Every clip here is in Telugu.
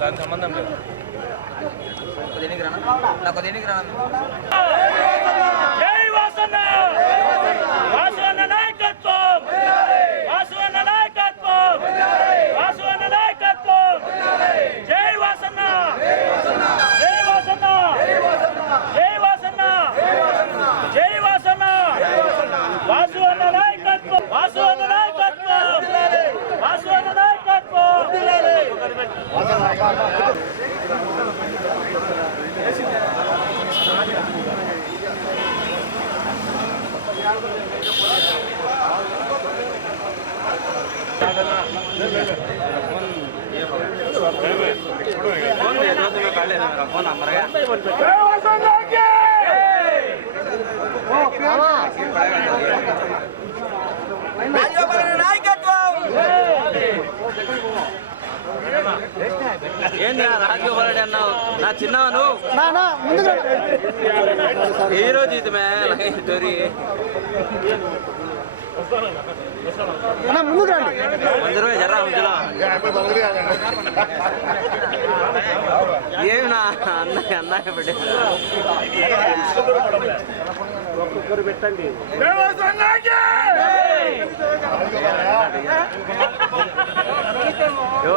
చేసుకోవచ్చు దానికి సంబంధం లేదు జై ఏంది రాజగోపాల్ రెడ్డి అన్నావు? నా చిన్నవా నువ్వు హీరో జీతమే స్టోరీ మందిరమే జర్రా మధ్యలో ఏమి నా అన్నయ్య అన్నయ్య బిడ్డ జై వాసన్నకి యో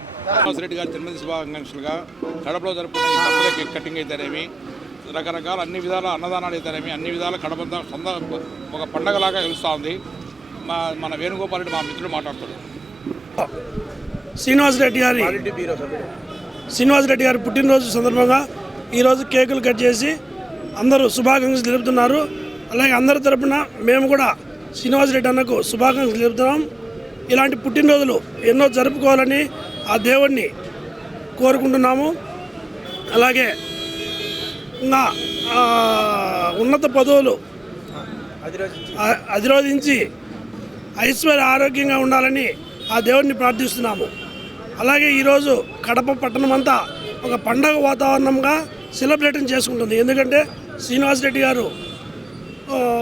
శ్రీనివాస్ రెడ్డి గారి జన్మదిన శుభాకాంక్షలుగా కడపలో జరుపుకున్న ఈ కేక్ కటింగ్ అయితేనేమి రకరకాల అన్ని విధాల అన్నదానాలు అయితేనేమి అన్ని విధాల కడప సొంత ఒక పండగలాగా తెలుస్తూ ఉంది. మా మన వేణుగోపాల్ రెడ్డి మా మిత్రుడు మాట్లాడుతాడు శ్రీనివాసరెడ్డి గారి శ్రీనివాసరెడ్డి గారి పుట్టినరోజు సందర్భంగా ఈరోజు కేకులు కట్ చేసి అందరూ శుభాకాంక్షలు తెలుపుతున్నారు. అలాగే అందరి తరపున మేము కూడా శ్రీనివాసరెడ్డి అన్నకు శుభాకాంక్షలు తెలుపుతున్నాం. ఇలాంటి పుట్టినరోజులు ఎన్నో జరుపుకోవాలని ఆ దేవుణ్ణి కోరుకుంటున్నాము. అలాగే ఆ, ఉన్నత పదవులు అధిరోధించి ఐశ్వర్య ఆరోగ్యంగా ఉండాలని ఆ దేవుడిని ప్రార్థిస్తున్నాము. అలాగే ఈరోజు కడప పట్టణం అంతా ఒక పండగ వాతావరణంగా సెలబ్రేటింగ్ చేసుకుంటుంది. ఎందుకంటే శ్రీనివాసరెడ్డి గారు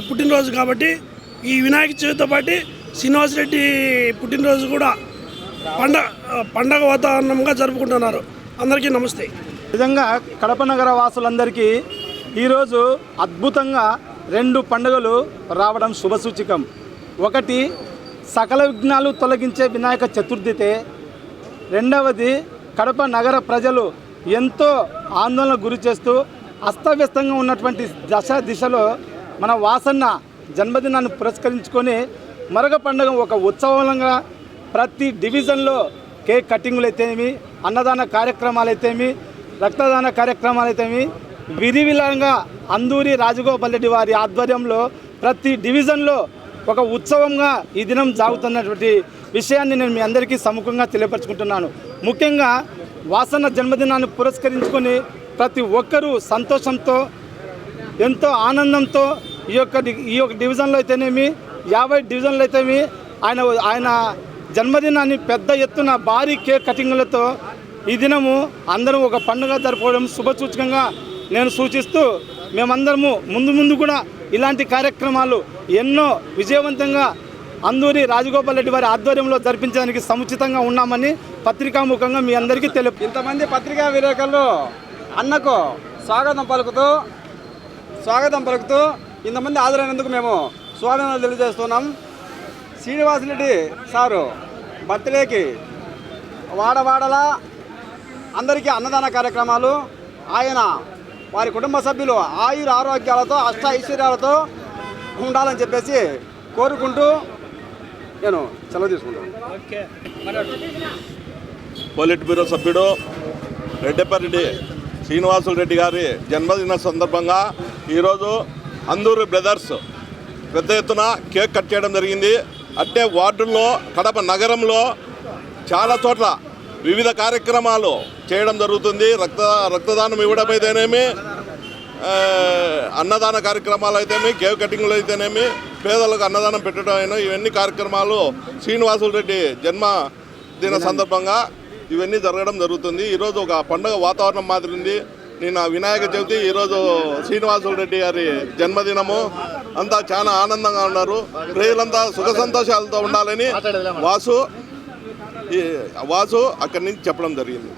పుట్టినరోజు కాబట్టి ఈ వినాయక చవితితో పాటు శ్రీనివాసరెడ్డి పుట్టినరోజు కూడా పండగ పండగ వాతావరణంగా జరుపుకుంటున్నారు. అందరికీ నమస్తే. నిజంగా కడప నగర వాసులందరికీ ఈరోజు అద్భుతంగా రెండు పండుగలు రావడం శుభసూచకం. ఒకటి సకల విఘ్నాలు తొలగించే వినాయక చతుర్థితే. రెండవది కడప నగర ప్రజలు ఎంతో ఆందోళన గురి చేస్తూ అస్తవ్యస్తంగా ఉన్నటువంటి దశ దిశలో మన వాసన్న జన్మదినాన్ని పురస్కరించుకొని మరొక పండుగ ఒక ఉత్సవంగా ప్రతి డివిజన్లో కేక్ కటింగులు అయితేమి అన్నదాన కార్యక్రమాలు అయితేమి రక్తదాన కార్యక్రమాలు అయితేమి విరివిలంగా అందూరి రాజగోపాల్ రెడ్డి వారి ఆధ్వర్యంలో ప్రతి డివిజన్లో ఒక ఉత్సవంగా ఈ దినం సాగుతున్నటువంటి విషయాన్ని నేను మీ అందరికీ సముఖంగా తెలియపరచుకుంటున్నాను. ముఖ్యంగా వాసన జన్మదినాన్ని పురస్కరించుకొని ప్రతి ఒక్కరూ సంతోషంతో ఎంతో ఆనందంతో ఈ యొక్క ఈ యొక్క డివిజన్లో అయితేనేమి యాభై డివిజన్లు అయితేమి ఆయన ఆయన జన్మదినాన్ని పెద్ద ఎత్తున భారీ కేక్ కటింగ్లతో ఈ దినము అందరం ఒక పండుగ జరుపుకోవడం శుభసూచకంగా నేను సూచిస్తూ మేమందరము ముందు ముందు కూడా ఇలాంటి కార్యక్రమాలు ఎన్నో విజయవంతంగా అందూరి రాజగోపాల్ రెడ్డి వారి ఆధ్వర్యంలో జరిపించడానికి సముచితంగా ఉన్నామని పత్రికాముఖంగా మీ అందరికీ తెలుపు ఇంతమంది పత్రికా విలేకరులు అన్నకు స్వాగతం పలుకుతూ స్వాగతం పలుకుతూ ఇంతమంది హాజరైనందుకు మేము స్వాగతం తెలియజేస్తున్నాం. శ్రీనివాసరెడ్డి సారు బర్త్డేకి వాడవాడలా అందరికీ అన్నదాన కార్యక్రమాలు. ఆయన వారి కుటుంబ సభ్యులు ఆయుర ఆరోగ్యాలతో అష్ట ఐశ్వర్యాలతో ఉండాలని చెప్పేసి కోరుకుంటూ నేను సెలవు తీసుకుంటాను పొలిట్ బ్యూరో సభ్యుడు రెడ్డెప్పారెడ్డి శ్రీనివాసులు రెడ్డి గారి జన్మదిన సందర్భంగా ఈరోజు అందూరు బ్రదర్స్ పెద్ద ఎత్తున కేక్ కట్ చేయడం జరిగింది. అంటే వార్డుల్లో కడప నగరంలో చాలా చోట్ల వివిధ కార్యక్రమాలు చేయడం జరుగుతుంది. రక్త రక్తదానం ఇవ్వడం అయితేనేమి అన్నదాన కార్యక్రమాలు అయితేనేమి కేవ్ కటింగ్లు అయితేనేమి పేదలకు అన్నదానం పెట్టడం అయినా ఇవన్నీ కార్యక్రమాలు శ్రీనివాసులు రెడ్డి జన్మ దిన సందర్భంగా ఇవన్నీ జరగడం జరుగుతుంది. ఈరోజు ఒక పండుగ వాతావరణం మాదిరింది నిన్న వినాయక చవితి ఈరోజు శ్రీనివాసులు రెడ్డి గారి జన్మదినము. అంతా చాలా ఆనందంగా ఉన్నారు. ప్రజలంతా సుఖ సంతోషాలతో ఉండాలని వాసు ఈ వాసు అక్కడి నుంచి చెప్పడం జరిగింది.